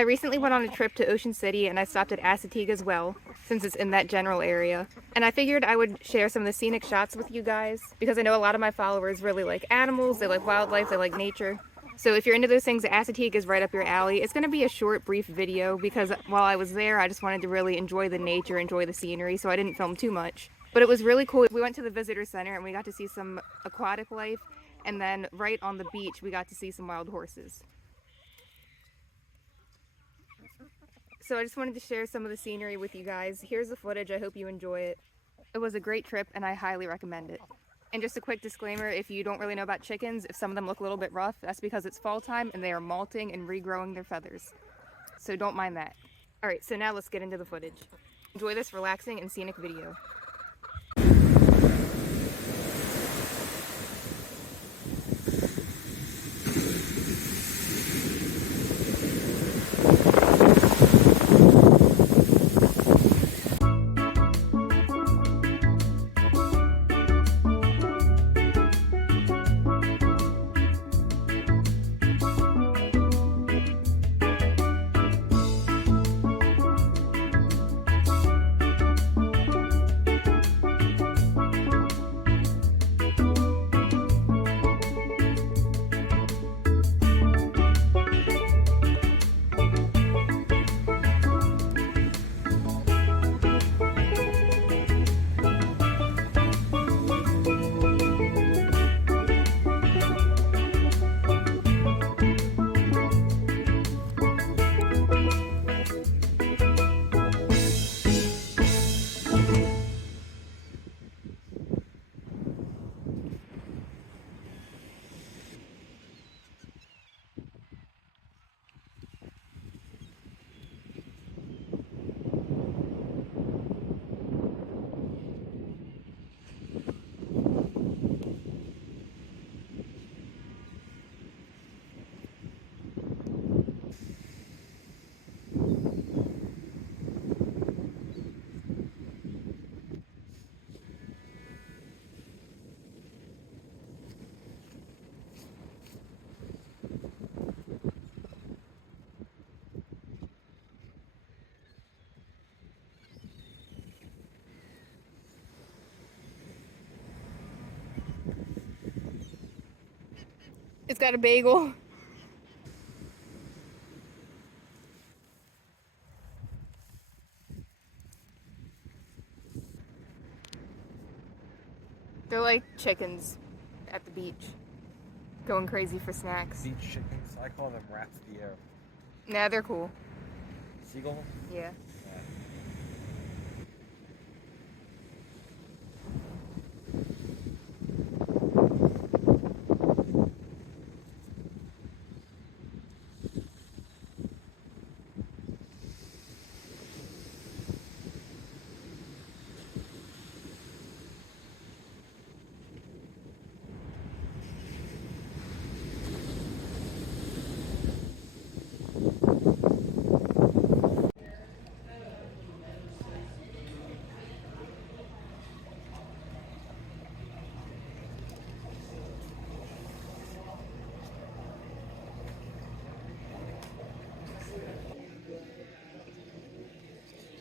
I recently went on a trip to Ocean City and I stopped at Assateague as well, since it's in that general area. And I figured I would share some of the scenic shots with you guys, because I know a lot of my followers really like animals, they like wildlife, they like nature. So if you're into those things, Assateague is right up your alley. It's going to be a short, brief video, because while I was there, I just wanted to really enjoy the nature, enjoy the scenery, so I didn't film too much. But it was really cool. We went to the visitor center and we got to see some aquatic life, and then right on the beach, we got to see some wild horses. So I just wanted to share some of the scenery with you guys. Here's the footage. I hope you enjoy it. It was a great trip and I highly recommend it. And just a quick disclaimer, if you don't really know about chickens, if some of them look a little bit rough, that's because it's fall time and they are molting and regrowing their feathers. So don't mind that. Alright, so now let's get into the footage. Enjoy this relaxing and scenic video. It's got a bagel. They're like chickens at the beach, going crazy for snacks. Beach chickens? I call them rats of the air. Nah, they're cool. Seagulls? Yeah.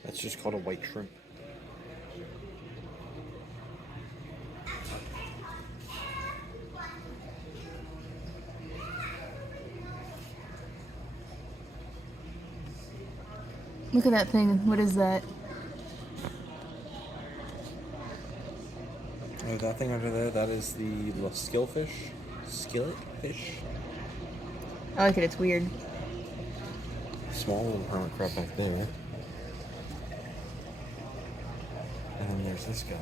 That's just called a white shrimp. Look at that thing. What is that? Oh, that thing under there, that is the skillfish? Skillet fish? I like it. It's weird. Small little hermit crab back there. And then there's this guy.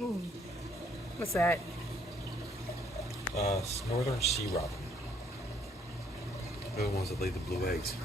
Ooh. What's that? Northern sea robin. They're the ones that lay the blue eggs.